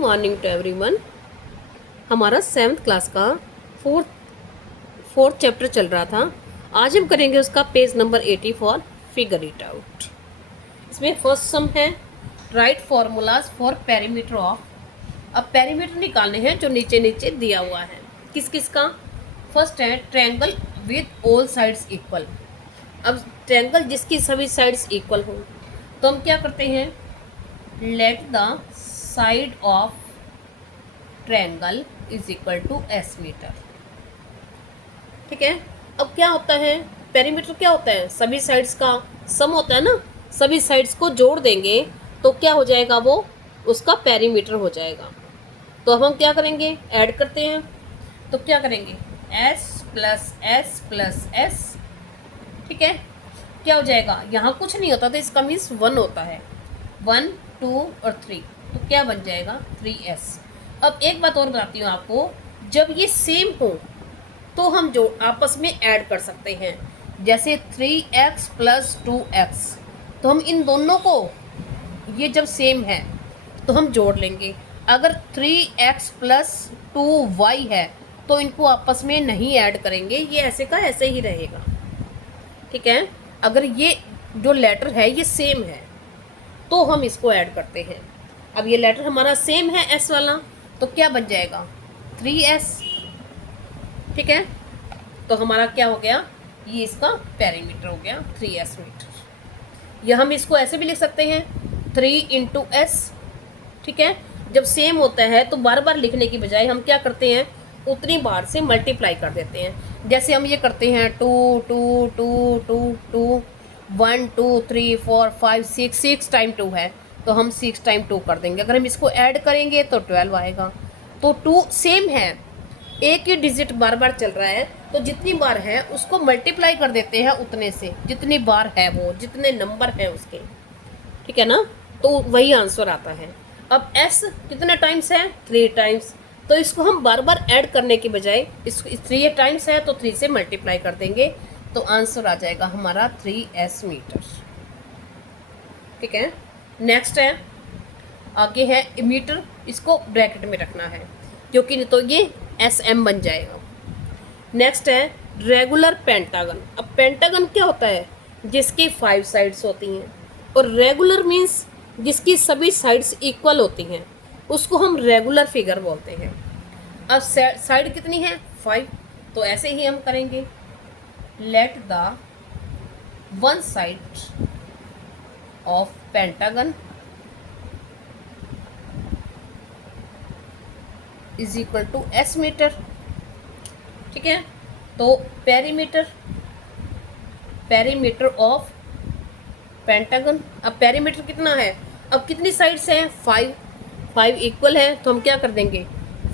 Morning to everyone. हमारा 7th class का fourth chapter चल रहा था। आज हम करेंगे उसका page number 84, figure it out. इसमें फर्स्ट सम है right formulas for perimeter of. अब पेरीमीटर निकालने हैं जो नीचे नीचे दिया हुआ है। किस किस का? फर्स्ट है triangle with all sides equal. अब ट्रायंगल जिसकी सभी साइड्स इक्वल हो तो हम क्या करते हैं, let the side of triangle is equal to S metre. ठीक है। अब क्या होता है, पेरीमीटर क्या होता है, सभी साइड्स का सम होता है ना। सभी साइड्स को जोड़ देंगे तो क्या हो जाएगा, वो उसका पेरीमीटर हो जाएगा। तो अब हम क्या करेंगे, ऐड करते हैं। तो क्या करेंगे, s plus S plus S. ठीक है, क्या हो जाएगा, यहाँ कुछ नहीं होता तो इसका मीन्स 1 होता है। 1 2 और 3 तो क्या बन जाएगा 3s। अब एक बात और बताती हूँ आपको, जब ये सेम हो तो हम जो आपस में ऐड कर सकते हैं। जैसे 3x प्लस 2x, तो हम इन दोनों को, ये जब सेम है तो हम जोड़ लेंगे। अगर 3x प्लस 2y है तो इनको आपस में नहीं ऐड करेंगे, ये ऐसे का ऐसे ही रहेगा। ठीक है, अगर ये जो लेटर है ये सेम है तो हम इसको ऐड करते हैं। अब ये लेटर हमारा सेम है s वाला, तो क्या बन जाएगा 3s। ठीक है, तो हमारा क्या हो गया, ये इसका पेरीमीटर हो गया 3s मीटर। या हम इसको ऐसे भी लिख सकते हैं 3 इंटू s। ठीक है, जब सेम होता है तो बार बार लिखने की बजाय हम क्या करते हैं, उतनी बार से मल्टीप्लाई कर देते हैं। जैसे हम ये करते हैं 2 2 2 2 2 1 2 3 4 5 6 टाइम 2 है तो हम 6 टाइम 2 कर देंगे। अगर हम इसको ऐड करेंगे तो 12 आएगा। तो 2 सेम है, एक ही डिजिट बार बार चल रहा है तो जितनी बार है उसको मल्टीप्लाई कर देते हैं उतने से, जितनी बार है वो, जितने नंबर हैं उसके। ठीक है ना, तो वही आंसर आता है। अब s कितने टाइम्स है, 3 टाइम्स, तो इसको हम बार बार ऐड करने की बजाय इसको 3 टाइम्स है तो 3 से मल्टीप्लाई कर देंगे तो आंसर आ जाएगा हमारा 3s मीटर। ठीक है, नेक्स्ट है, आगे है मीटर, इसको ब्रैकेट में रखना है क्योंकि नहीं तो ये sm बन जाएगा। नेक्स्ट है रेगुलर पेंटागन। अब पेंटागन क्या होता है, जिसकी 5 साइड्स होती हैं, और रेगुलर मीन्स जिसकी सभी साइड्स इक्वल होती हैं, उसको हम रेगुलर फिगर बोलते हैं। अब साइड कितनी है 5, तो ऐसे ही हम करेंगे, let the one side of pentagon is equal to S metre. ठीक है, तो पेरीमीटर ऑफ पेंटागन। अब पेरीमीटर कितना है, अब कितनी साइड्स हैं 5 इक्वल है तो हम क्या कर देंगे,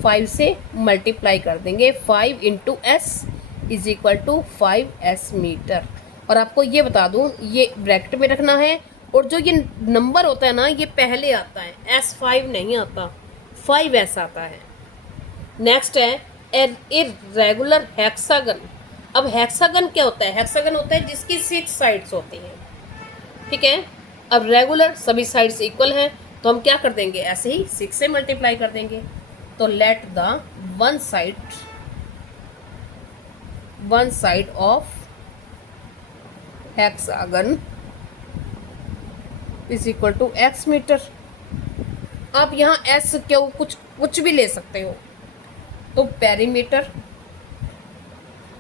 5 से मल्टीप्लाई कर देंगे। 5 into S is equal to 5s metre. और आपको ये बता दूं, ये ब्रैकेट में रखना है, और जो ये नंबर होता है ना ये पहले आता है, s5 नहीं आता, 5s आता है। नेक्स्ट है इर्रेगुलर हेक्सागन। अब हेक्सागन क्या होता है, हेक्सागन होता है जिसकी 6 साइड्स होती हैं। ठीक है, अब रेगुलर सभी साइड्स इक्वल हैं तो हम क्या कर देंगे, ऐसे ही 6 से मल्टीप्लाई कर देंगे। तो let the one side of hexagon is equal to x metre. आप यहाँ s क्यों कुछ भी ले सकते हो। तो perimeter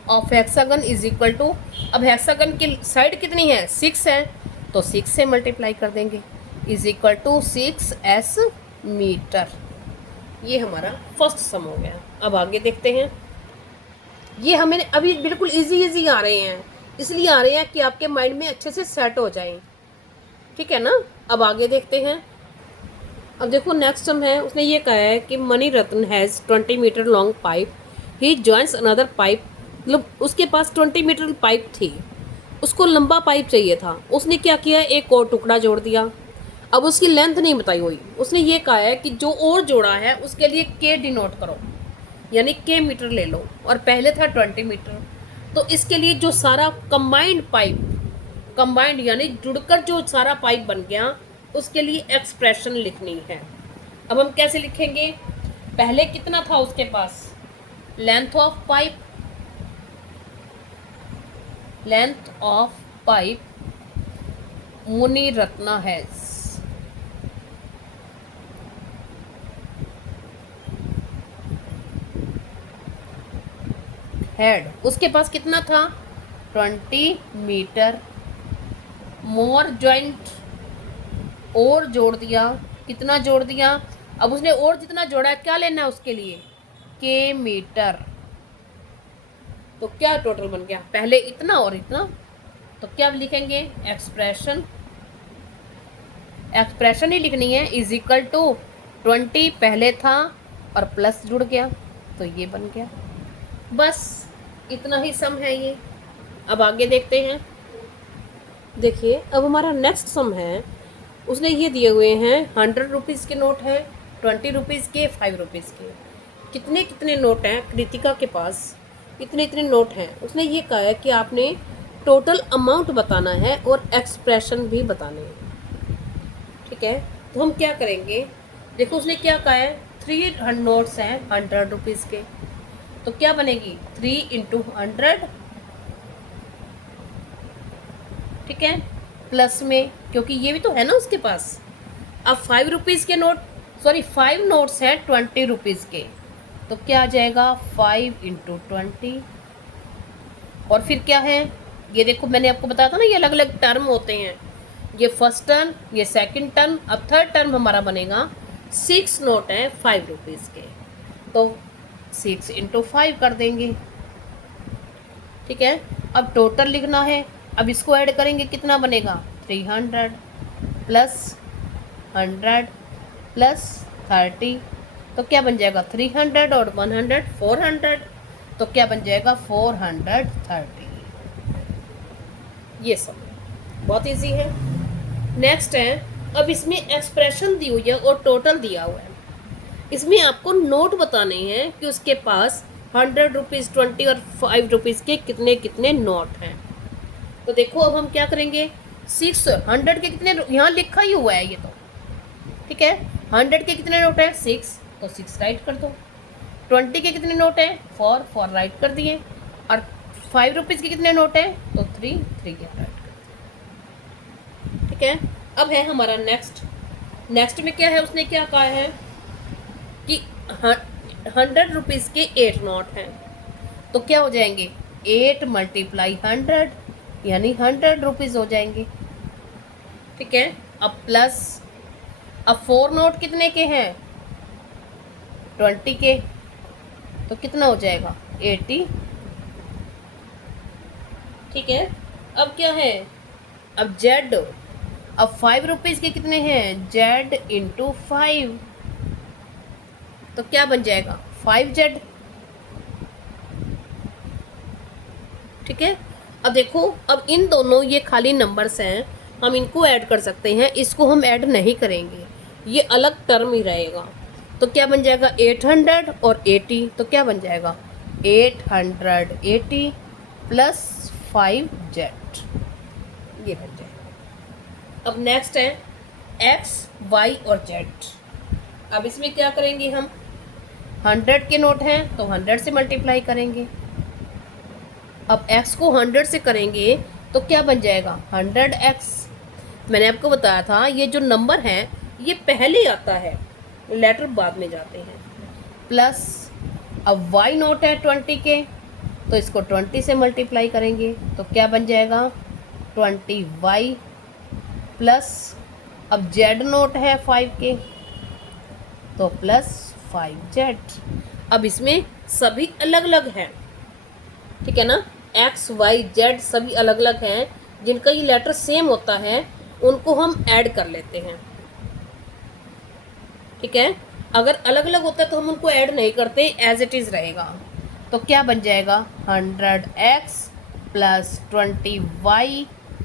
of hexagon is equal to, अब हेक्सागन की साइड कितनी है 6 है तो 6 से मल्टीप्लाई कर देंगे, is equal to 6s metre. ये हमारा फर्स्ट सम हो गया। अब आगे देखते हैं, ये हमें अभी बिल्कुल इजी आ रहे हैं, इसलिए आ रहे हैं कि आपके माइंड में अच्छे से सेट हो जाएं। ठीक है ना, अब आगे देखते हैं। अब देखो नेक्स्ट सम है, उसने ये कहा है कि Mani Ratna has 20 metre long pipe, he joins another pipe. मतलब उसके पास 20 मीटर पाइप थी, उसको लंबा पाइप चाहिए था, उसने क्या किया, एक और टुकड़ा जोड़ दिया। अब उसकी लेंथ नहीं बताई हुई, उसने ये कहा है कि जो और जोड़ा है उसके लिए k डिनोट करो, यानी k मीटर ले लो, और पहले था 20 मीटर। तो इसके लिए जो सारा कंबाइंड यानी जुड़कर जो सारा पाइप बन गया, उसके लिए एक्सप्रेशन लिखनी है। अब हम कैसे लिखेंगे, पहले कितना था उसके पास, length of pipe, length of pipe Muni Ratna has, head, उसके पास कितना था 20 मीटर, मोर जॉइंट, और जोड़ दिया, कितना जोड़ दिया, अब उसने और जितना जोड़ा है क्या लेना है उसके लिए, के मीटर, तो क्या टोटल बन गया, पहले इतना और इतना, तो क्या लिखेंगे, एक्सप्रेशन, एक्सप्रेशन ही लिखनी है, इज इक्वल टू 20 पहले था और प्लस जुड़ गया, तो ये बन गया, बस इतना ही सम है ये। अब आगे देखते हैं, देखिए अब हमारा नेक्स्ट सम है, उसने ये दिए हुए हैं 100 रुपीज़ के नोट हैं, 20 रुपीज़ के, 5 रुपीज़ के, कितने कितने नोट हैं कृतिका के पास, इतने इतने नोट हैं, उसने ये कहा है कि आपने टोटल अमाउंट बताना है और एक्सप्रेशन भी बताने हैं, ठीक है। तो हम क्या करेंगे, देखो उसने क्या कहा है, 3 नोट्स हैं 100 रुपीज़ के, तो क्या बनेगी 3 इंटू 100, ठीक है, प्लस में, क्योंकि ये भी तो है ना उसके पास। अब 5 रुपीज़ के नोट, सॉरी 5 नोट्स हैं 20 रुपीज़ के, तो क्या आ जाएगा 5 इंटू 20, और फिर क्या है, ये देखो मैंने आपको बताया था ना ये अलग अलग टर्म होते हैं, ये फर्स्ट टर्म, ये सेकंड टर्म, अब थर्ड टर्म हमारा बनेगा 6 नोट हैं 5 रुपीज़ के, तो 6 इंटू 5 कर देंगे, ठीक है। अब टोटल लिखना है, अब इसको ऐड करेंगे कितना बनेगा 300 प्लस 100 प्लस 30, तो क्या बन जाएगा 300 और 100 400, तो क्या बन जाएगा 430, ये सब बहुत इजी है। नेक्स्ट है, अब इसमें एक्सप्रेशन दी हुई है और टोटल दिया हुआ है, इसमें आपको नोट बताने हैं कि उसके पास 100 रुपीज़ 20 और 5 रुपीज़ के कितने कितने नोट हैं। तो देखो अब हम क्या करेंगे, 600 के कितने, यहाँ लिखा ही हुआ है ये तो, ठीक है, 100 के कितने नोट हैं 6, तो 6 राइट कर दो, 20 के कितने नोट हैं 4 राइट कर दिए, और 5 रुपीज़ के कितने नोट हैं तो 3 राइट कर दिए, ठीक है। अब है हमारा नेक्स्ट में क्या है, उसने क्या कहा है कि 100 रुपीज़ के 8 नोट हैं, तो क्या हो जाएंगे 8 मल्टीप्लाई 100 यानी 100 रुपीज़ हो जाएंगे, ठीक है। अब प्लस, अब 4 नोट कितने के हैं 20 के, तो कितना हो जाएगा 80, ठीक है। अब क्या है, अब जेड, अब 5 रुपीज़ के कितने हैं जेड इंटू 5, तो क्या बन जाएगा 5Z, ठीक है। अब देखो, अब इन दोनों ये खाली नंबर्स हैं, हम इनको ऐड कर सकते हैं, इसको हम ऐड नहीं करेंगे, ये अलग टर्म ही रहेगा, तो क्या बन जाएगा 800 और 80, तो क्या बन जाएगा 880 प्लस 5Z, ये बन जाएगा। अब नेक्स्ट है X, Y और Z, अब इसमें क्या करेंगे हम, 100 के नोट हैं तो 100 से मल्टीप्लाई करेंगे, अब x को 100 से करेंगे तो क्या बन जाएगा 100x, मैंने आपको बताया था ये जो नंबर है ये पहले आता है, लेटर बाद में जाते हैं, प्लस अब y नोट है 20 के, तो इसको 20 से मल्टीप्लाई करेंगे तो क्या बन जाएगा 20y, प्लस अब z नोट है 5 के, तो प्लस 5z, अब इसमें सभी अलग अलग हैं, ठीक है ना, x, y, z सभी अलग अलग हैं, जिनका ये लेटर सेम होता है उनको हम ऐड कर लेते हैं, ठीक है। अगर अलग अलग होता है तो हम उनको ऐड नहीं करते, एज इट इज़ रहेगा, तो क्या बन जाएगा 100x plus 20y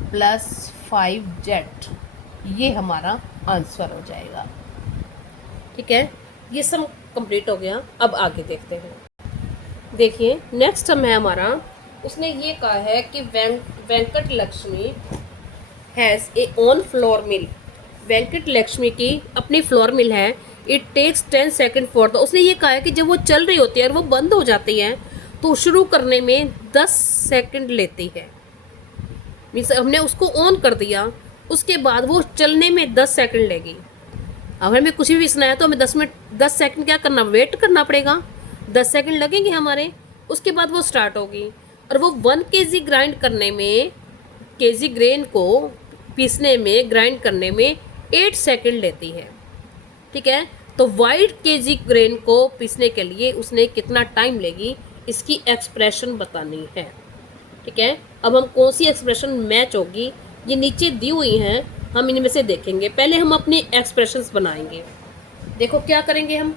plus 5z, ये हमारा आंसर हो जाएगा, ठीक है। ये सब कंप्लीट हो गया। अब आगे देखते हैं, देखिए नेक्स्ट हम है हमारा, उसने ये कहा है कि Venkat Lakshmi has a own floor mill, Venkat Lakshmi की अपनी फ्लोर मिल है, it takes 10 second for the, उसने ये कहा है कि जब वो चल रही होती है और वो बंद हो जाती है तो शुरू करने में 10 सेकेंड लेती है। मीन्स हमने उसको ऑन कर दिया, उसके बाद वो चलने में 10 सेकेंड लेगी। अगर हमें कुछ भी सुनाया तो हमें 10 सेकेंड क्या करना, वेट करना पड़ेगा। 10 सेकेंड लगेंगे हमारे, उसके बाद वो स्टार्ट होगी। और वो 1 केजी ग्राइंड करने में, केजी ग्रेन को पीसने में, ग्राइंड करने में 8 सेकेंड लेती है। ठीक है, तो वाइट केजी ग्रेन को पीसने के लिए उसने कितना टाइम लेगी, इसकी एक्सप्रेशन बतानी है। ठीक है, अब हम कौन सी एक्सप्रेशन मैच होगी, ये नीचे दी हुई हैं, हम इनमें से देखेंगे। पहले हम अपनी एक्सप्रेशंस बनाएंगे। देखो क्या करेंगे हम,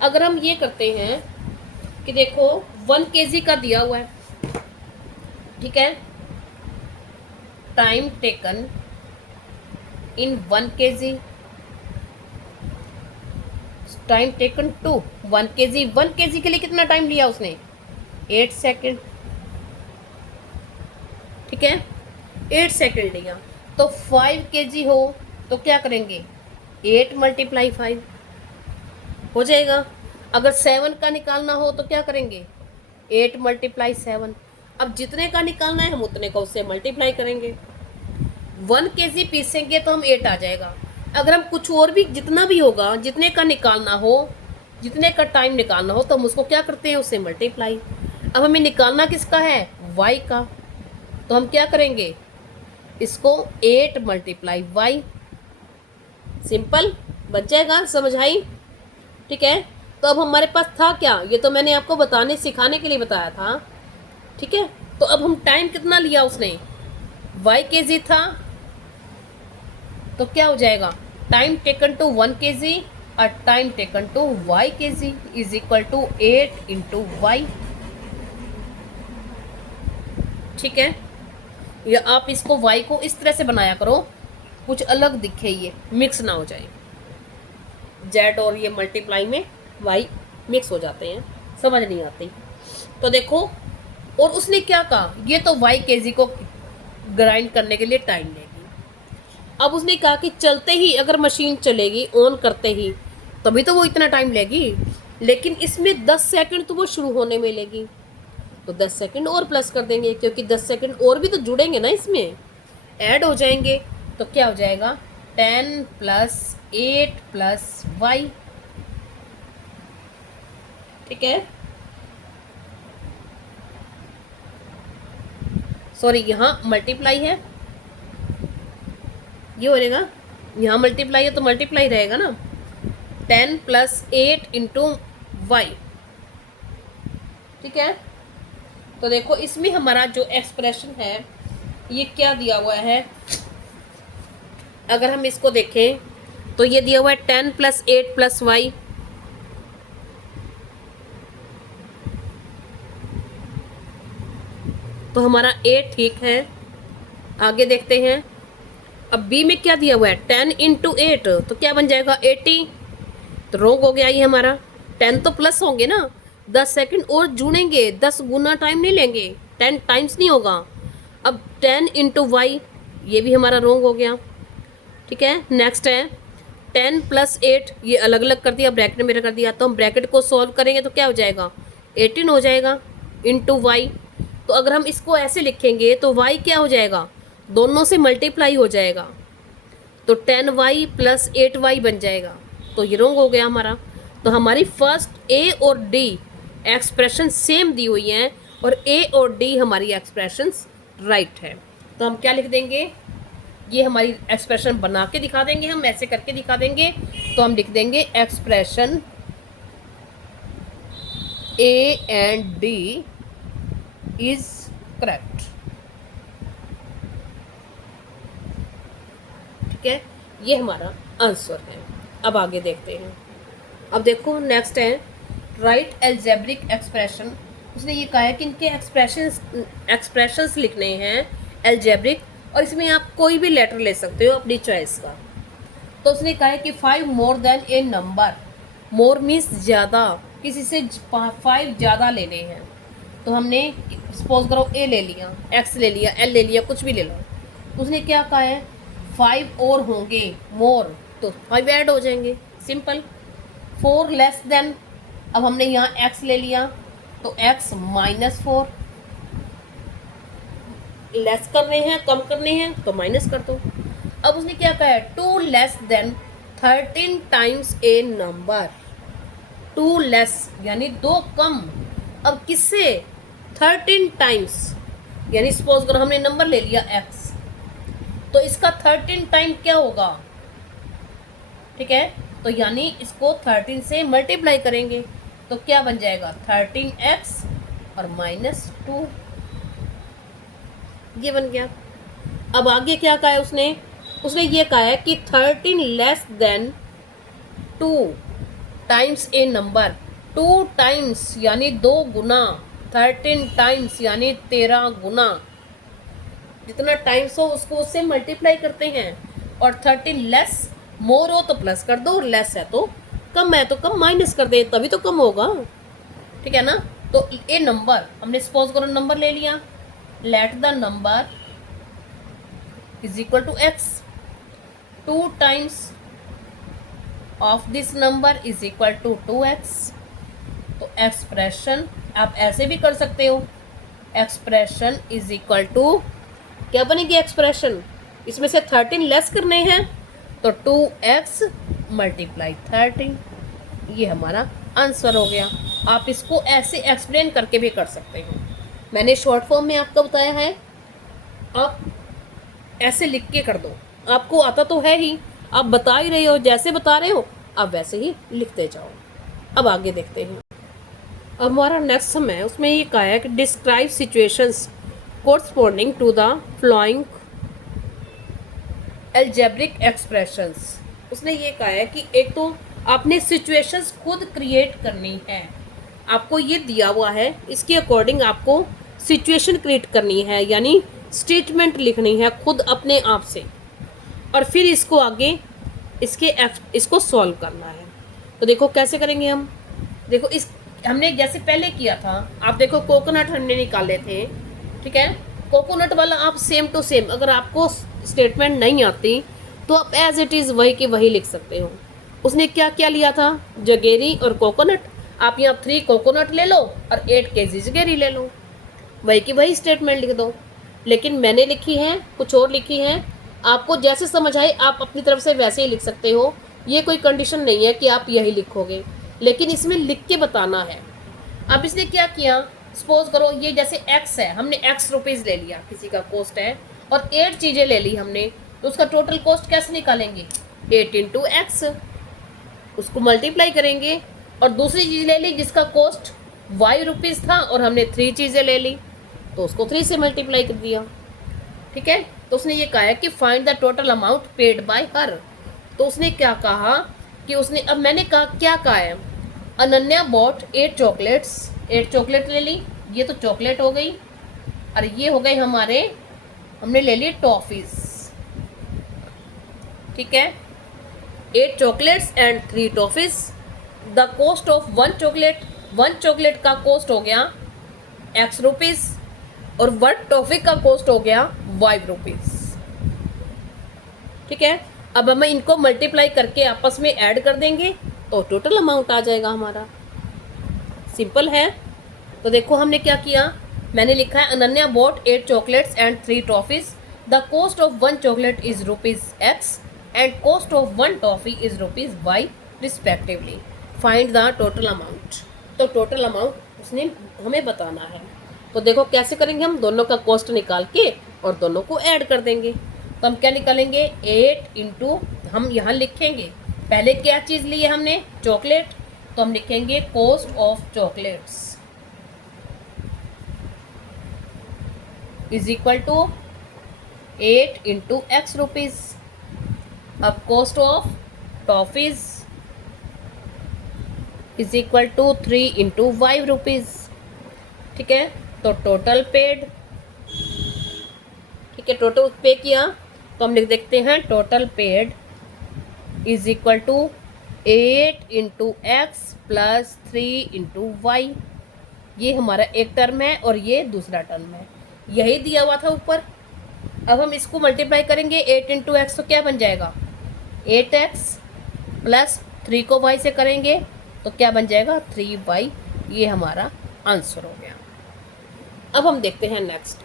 अगर हम ये करते हैं कि देखो 1 केजी का दिया हुआ है, ठीक है, time taken in 1 KG, time taken to 1 KG, 1 KG के लिए कितना टाइम लिया उसने, 8 सेकेंड। ठीक है, 8 सेकेंड लिया। तो 5 केजी हो तो क्या करेंगे, 8 × 5 हो जाएगा। अगर 7 का निकालना हो तो क्या करेंगे, 8 × 7। अब जितने का निकालना है हम उतने का उससे मल्टीप्लाई करेंगे। 1 केजी पीसेंगे तो हम 8 आ जाएगा। अगर हम कुछ और भी जितना भी होगा, जितने का निकालना हो, जितने का टाइम निकालना हो, तो हम उसको क्या करते हैं, उससे मल्टीप्लाई। अब हमें निकालना किसका है, y का, तो हम क्या करेंगे, इसको 8 × y, सिंपल बच जाएगा। समझ आई? ठीक है, तो अब हमारे पास था क्या, ये तो मैंने आपको बताने सिखाने के लिए बताया था। ठीक है, तो अब हम टाइम कितना लिया उसने, y केजी था, तो क्या हो जाएगा, टाइम टेकन टू 1 केजी और time taken to y kg is equal to 8 × y। ठीक है, या आप इसको y को इस तरह से बनाया करो, कुछ अलग दिखे, ये मिक्स ना हो जाए, z और ये मल्टीप्लाई में y मिक्स हो जाते हैं, समझ नहीं आती। तो देखो, और उसने क्या कहा, ये तो y केजी को ग्राइंड करने के लिए टाइम लेगी। अब उसने कहा कि चलते ही अगर मशीन चलेगी, ऑन करते ही, तभी तो वो इतना टाइम लेगी, लेकिन इसमें 10 सेकंड तो वो शुरू होने में लेगी, तो 10 सेकंड और प्लस कर देंगे, क्योंकि 10 सेकंड और भी तो जुड़ेंगे ना, इसमें ऐड हो जाएंगे। तो क्या हो जाएगा, 10 + 8 + y। ठीक है, सॉरी, यहाँ मल्टीप्लाई है, ये हो जाएगा, यहाँ मल्टीप्लाई है तो मल्टीप्लाई रहेगा ना, 10 + 8 × y। ठीक है, तो देखो इसमें हमारा जो एक्सप्रेशन है ये क्या दिया हुआ है, अगर हम इसको देखें तो ये दिया हुआ है 10 + 8 + y, तो हमारा a ठीक है। आगे देखते हैं, अब b में क्या दिया हुआ है, 10 × 8, तो क्या बन जाएगा, 80। तो रोंग हो गया ये हमारा, 10 तो प्लस होंगे ना, 10 सेकंड और जुड़ेंगे, 10 गुना टाइम नहीं लेंगे, 10 टाइम्स नहीं होगा। अब 10 × y, ये भी हमारा रोंग हो गया। ठीक है, नेक्स्ट है 10 + 8, ये अलग अलग कर दिया, ब्रैकेट में कर दिया, तो हम ब्रैकेट को सॉल्व करेंगे तो क्या हो जाएगा, 18 हो जाएगा × y। तो अगर हम इसको ऐसे लिखेंगे तो y क्या हो जाएगा, दोनों से मल्टीप्लाई हो जाएगा, तो 10y + 8y बन जाएगा, तो ये रॉन्ग हो गया हमारा। तो हमारी फर्स्ट a और d एक्सप्रेशन सेम दी हुई हैं और a और d हमारी एक्सप्रेशंस राइट है। तो हम क्या लिख देंगे, ये हमारी एक्सप्रेशन बना के दिखा देंगे, हम ऐसे करके दिखा देंगे, तो हम लिख देंगे expression a and d is correct. ठीक है, ये हमारा आंसर है। अब आगे देखते हैं, अब देखो नेक्स्ट है राइट एल्जेब्रिक एक्सप्रेशन। उसने ये कहा है कि इनके एक्सप्रेशंस लिखने हैं एल्जेब्रिक, और इसमें आप कोई भी लेटर ले सकते हो अपनी चॉइस का। तो उसने कहा है कि 5 मोर देन ए नंबर, मोर मीन्स ज़्यादा, किसी से 5 ज़्यादा लेने हैं। तो हमने सपोज करो ए ले लिया, एक्स ले लिया, एल ले लिया, कुछ भी ले लो। उसने क्या कहा है, 5 और होंगे मोर, तो 5 ऐड हो जाएंगे, सिंपल। 4 लेस देन, अब हमने यहाँ x ले लिया तो x माइनस 4, लेस करने हैं कम करने हैं तो माइनस कर दो। अब उसने क्या कहा है, 2 लेस देन 13 टाइम्स ए नंबर, 2 लेस यानी 2 कम, अब किससे, 13 टाइम्स, यानी सपोज करो हमने नंबर ले लिया x, तो इसका 13 टाइम क्या होगा, ठीक है, तो यानी इसको 13 से मल्टीप्लाई करेंगे तो क्या बन जाएगा 13x और माइनस 2, ये बन गया। अब आगे क्या कहा है उसने ये कहा है कि 13 लेस देन 2 टाइम्स ए नंबर, 2 टाइम्स यानी 2 गुना, 13 टाइम्स यानी 13 गुना, जितना टाइम्स हो उसको उससे मल्टीप्लाई करते हैं, और 13 लेस, मोर हो तो प्लस कर दो, लेस है तो कम माइनस कर दे, तभी तो कम होगा, ठीक है ना। तो ए नंबर हमने सपोज करो नंबर ले लिया, let the number is equal to x, 2 times of this number is equal to 2x, तो एक्सप्रेशन आप ऐसे भी कर सकते हो, एक्सप्रेशन इज इक्वल टू क्या बनेगी एक्सप्रेशन, इसमें से 13 लेस करने हैं तो 2x मल्टीप्लाई 13, ये हमारा आंसर हो गया। आप इसको ऐसे एक्सप्लेन करके भी कर सकते हो, मैंने शॉर्ट फॉर्म में आपको बताया है, आप ऐसे लिख के कर दो, आपको आता तो है ही, आप बता ही रहे हो, जैसे बता रहे हो आप वैसे ही लिखते जाओ। अब आगे देखते हैं। अब हमारा नेक्स्ट सम है, उसमें ये कहा है कि describe situations corresponding to the following algebraic expressions. उसने ये कहा है कि एक तो आपने सिचुएशंस खुद क्रिएट करनी है, आपको ये दिया हुआ है, इसके अकॉर्डिंग आपको सिचुएशन क्रिएट करनी है, यानी स्टेटमेंट लिखनी है खुद अपने आप से, और फिर इसको आगे इसको सॉल्व करना है। तो देखो कैसे करेंगे हम, देखो इस हमने जैसे पहले किया था, आप देखो कोकोनट हमने निकाले थे, ठीक है, कोकोनट वाला आप सेम टू सेम, अगर आपको स्टेटमेंट नहीं आती तो आप एज इट इज़ वही की वही लिख सकते हो। उसने क्या क्या लिया था, जगेरी और कोकोनट, आप यहाँ 3 कोकोनट ले लो और 8 kg जगेरी ले लो, वही की वही स्टेटमेंट लिख दो। लेकिन मैंने लिखी है कुछ और लिखी है, आपको जैसे समझ आए आप अपनी तरफ से वैसे ही लिख सकते हो, ये कोई कंडीशन नहीं है कि आप यही लिखोगे, लेकिन इसमें लिख के बताना है। अब इसने क्या किया, सपोज करो ये जैसे x है, हमने x रुपीज़ ले लिया, किसी का कॉस्ट है, और 8 चीज़ें ले ली हमने, तो उसका टोटल कॉस्ट कैसे निकालेंगे, 8 इंटू एक्स, उसको मल्टीप्लाई करेंगे, और दूसरी चीज़ ले ली जिसका कॉस्ट y रुपीज़ था और हमने 3 चीज़ें ले ली, तो उसको 3 से मल्टीप्लाई कर दिया, ठीक है। तो उसने ये कहा है कि find the total amount paid by हर। तो उसने क्या कहा कि उसने, अब मैंने कहा क्या कहा है, अनन्या बॉट 8 चॉकलेट्स, 8 चॉकलेट ले ली, ये तो चॉकलेट हो गई, और ये हो गए हमारे, हमने ले ली टॉफीज, ठीक है, 8 chocolates and 3 toffees. The cost of 1 chocolate, 1 chocolate का कॉस्ट हो गया x रुपीज़, और 1 टॉफी का कॉस्ट हो गया y रुपीज़, ठीक है। अब हमें इनको मल्टीप्लाई करके आपस में ऐड कर देंगे तो टोटल अमाउंट आ जाएगा हमारा, सिंपल है। तो देखो हमने क्या किया, मैंने लिखा है Ananya bought 8 chocolates and 3 toffees, the cost of 1 chocolate is ₹x and cost of 1 toffee is ₹y respectively, find the total amount. तो टोटल अमाउंट उसने हमें बताना है, तो देखो कैसे करेंगे, हम दोनों का कॉस्ट निकाल के और दोनों को ऐड कर देंगे। तो हम क्या निकालेंगे, 8 इंटू, हम यहाँ लिखेंगे पहले क्या चीज़ ली है हमने, चॉकलेट, तो हम लिखेंगे cost of chocolates is equal to 8 into x rupees. अब cost of toffees is equal to 3 into y rupees, ठीक है। तो टोटल पेड, ठीक है, टोटल पे किया, तो हम लिख देखते हैं total paid is equal to 8 into x plus 3 into y, ये हमारा एक टर्म है और ये दूसरा टर्म है, यही दिया हुआ था ऊपर। अब हम इसको मल्टीप्लाई करेंगे 8 इंटू एक्स, तो क्या बन जाएगा 8x प्लस 3 को y से करेंगे तो क्या बन जाएगा 3y। ये हमारा आंसर हो गया। अब हम देखते हैं नेक्स्ट।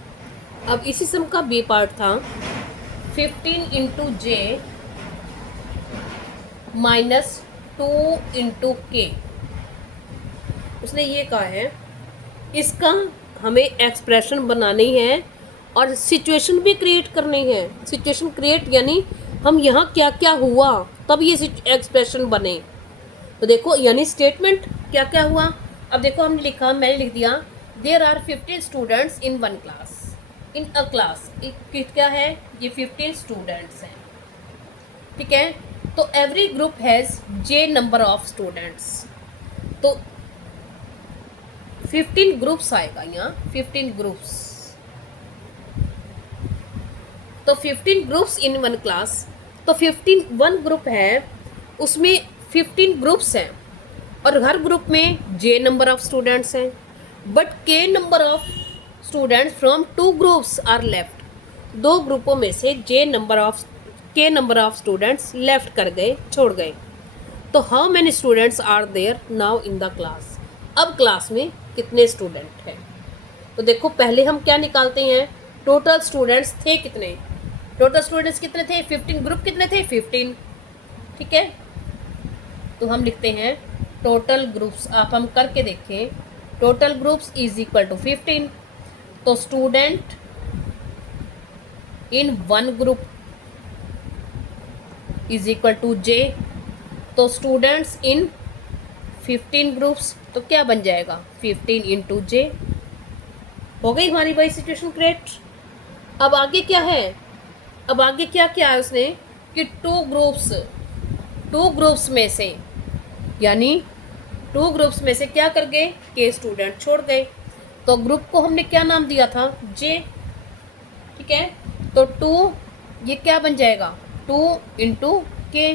अब इसी सम का बी पार्ट था 15 इंटू जे माइनस 2 इंटू के। उसने ये कहा है इसका हमें एक्सप्रेशन बनानी है और सिचुएशन भी क्रिएट करनी है। सिचुएशन क्रिएट यानी हम यहाँ क्या क्या हुआ तब ये एक्सप्रेशन बने। तो देखो यानी स्टेटमेंट क्या क्या हुआ। अब देखो हमने लिखा, मैंने लिख दिया there are 15 students in one class. In a class क्या है, ये 15 स्टूडेंट्स हैं, ठीक है। तो every group has J number of students. तो 15 ग्रुप्स आएगा यहाँ, 15 ग्रुप्स। तो 15 ग्रुप्स इन वन क्लास। तो 15 वन ग्रुप है, उसमें 15 ग्रुप्स हैं और हर ग्रुप में जे नंबर ऑफ स्टूडेंट्स हैं। But K number of students from 2 groups are left. 2 ग्रुपों में से के नंबर ऑफ स्टूडेंट्स लेफ्ट कर गए, छोड़ गए। तो how many students are there now in the class. अब क्लास में कितने स्टूडेंट हैं। तो देखो पहले हम क्या निकालते हैं, टोटल स्टूडेंट्स थे कितने। टोटल स्टूडेंट्स कितने थे 15, ग्रुप कितने थे 15, ठीक है। तो हम लिखते हैं टोटल ग्रुप्स। आप हम करके देखें, total groups is equal to 15। तो student in one group is equal to j. तो स्टूडेंट्स इन 15 ग्रुप्स, तो क्या बन जाएगा 15 इंटू जे। हो गई हमारी भाई सिचुएशन क्रिएट। अब आगे क्या है, अब आगे क्या क्या है उसने कि 2 ग्रुप्स में से, यानी 2 ग्रुप्स में से क्या कर गए, के स्टूडेंट छोड़ गए। तो ग्रुप को हमने क्या नाम दिया था, जे, ठीक है। तो 2 ये क्या बन जाएगा 2 इंटू के।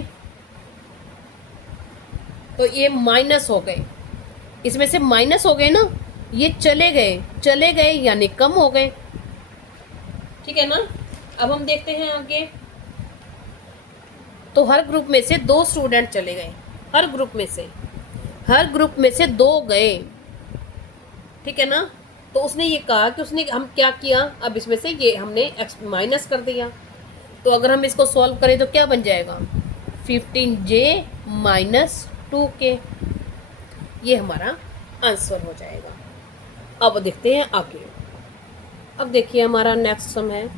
तो ये माइनस हो गए, इसमें से माइनस हो गए ना, ये चले गए यानी कम हो गए, ठीक है ना। अब हम देखते हैं आगे। तो हर ग्रुप में से 2 स्टूडेंट चले गए, हर ग्रुप में से 2 गए, ठीक है ना। तो उसने ये कहा कि उसने हम क्या किया, अब इसमें से ये हमने माइनस कर दिया। तो अगर हम इसको सॉल्व करें तो क्या बन जाएगा 15J माइनस 2K। ये हमारा आंसर हो जाएगा। अब देखते हैं आगे। अब देखिए हमारा नेक्स्ट सम है।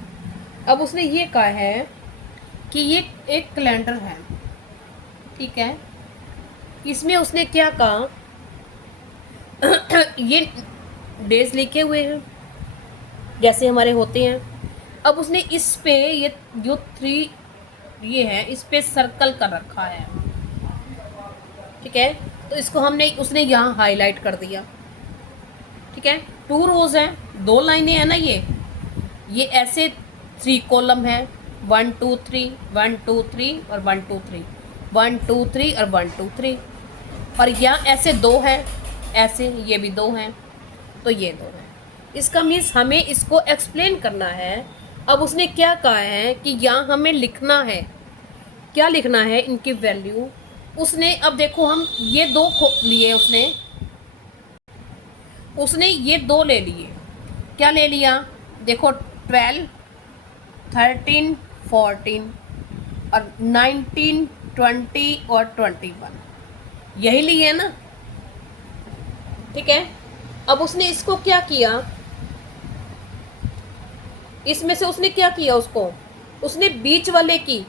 अब उसने ये कहा है कि ये एक कैलेंडर है, ठीक है। इसमें उसने क्या कहा ये डेज लिखे हुए हैं जैसे हमारे होते हैं। अब उसने इस पे ये जो 3 ये है इस पे सर्कल कर रखा है, ठीक है। तो इसको उसने यहाँ हाईलाइट कर दिया, ठीक है। 2 रोज हैं, 2 लाइनें हैं ना, ये ऐसे 3 कॉलम है, 1 2 3 1 2 3 और 1 2 3 1 2 3 और 1 2 3। और यहाँ ऐसे 2 हैं, ऐसे ये भी 2 हैं, तो ये 2 हैं। इसका मीन्स हमें इसको एक्सप्लेन करना है। अब उसने क्या कहा है कि यहाँ हमें लिखना है, क्या लिखना है, इनकी वैल्यू। उसने अब देखो हम ये 2 लिए, उसने ये 2 ले लिए। क्या ले लिया, देखो 12 13 14 और 19 20 और 21, यही लिए ना, ठीक है। अब उसने इसको क्या किया, इसमें से उसने क्या किया, उसने बीच वाले की,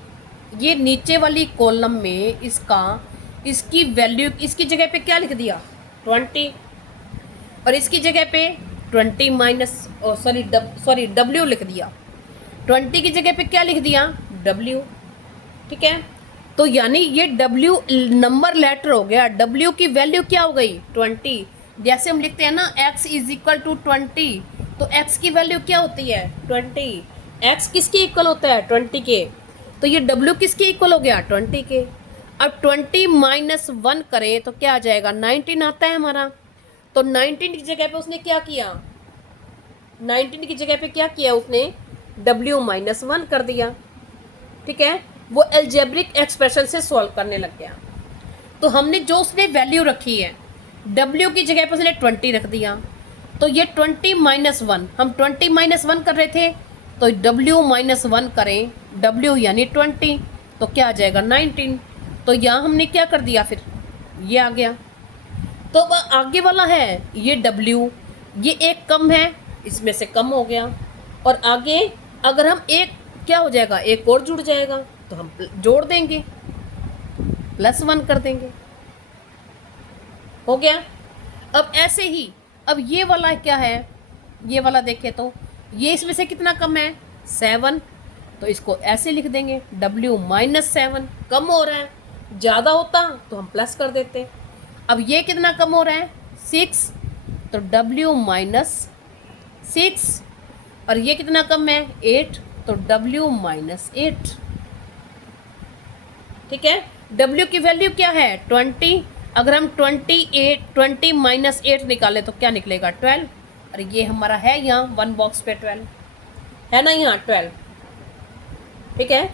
ये नीचे वाली कॉलम में इसकी वैल्यू, इसकी जगह पे क्या लिख दिया 20 और इसकी जगह पे 20 माइनस W लिख दिया। 20 की जगह पे क्या लिख दिया W, ठीक है। तो यानी ये W नंबर लेटर हो गया, W की वैल्यू क्या हो गई 20। जैसे हम लिखते हैं ना x इज इक्वल टू 20, तो x की वैल्यू क्या होती है 20। x किसके इक्वल होता है 20 के, तो ये W किसके इक्वल हो गया 20 के। अब 20 माइनस 1 करें तो क्या आ जाएगा 19 आता है हमारा। तो 19 की जगह पे उसने क्या किया, 19 की जगह पे क्या किया उसने W माइनस 1 कर दिया, ठीक है। वो एल्जेब्रिक एक्सप्रेशन से सॉल्व करने लग गया। तो हमने जो उसने वैल्यू रखी है W की जगह पर उसने 20 रख दिया, तो ये 20 माइनस 1, हम 20 माइनस 1 कर रहे थे, तो W माइनस 1 करें, W यानी 20, तो क्या आ जाएगा 19। तो यहाँ हमने क्या कर दिया, फिर ये आ गया। तो अब आगे वाला है ये W, ये एक कम है, इसमें से कम हो गया, और आगे अगर हम एक क्या हो जाएगा, एक और जुड़ जाएगा, तो हम जोड़ देंगे, +1 कर देंगे, हो गया। अब ऐसे ही अब ये वाला क्या है, ये वाला देखें तो ये इसमें से कितना कम है, 7, तो इसको ऐसे लिख देंगे W माइनस 7, कम हो रहा है, ज़्यादा होता तो हम प्लस कर देते। अब ये कितना कम हो रहा है, 6, तो W माइनस 6, और ये कितना कम है, 8, तो W माइनस 8। ठीक है, W की वैल्यू क्या है, 20, अगर हम 20 माइनस 8 निकालें तो क्या निकलेगा, 12, और ये हमारा है यहाँ 1 बॉक्स पे 12 है ना, यहाँ 12। ठीक है,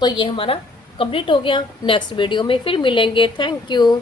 तो ये हमारा कंप्लीट हो गया। नेक्स्ट वीडियो में फिर मिलेंगे। Thank you.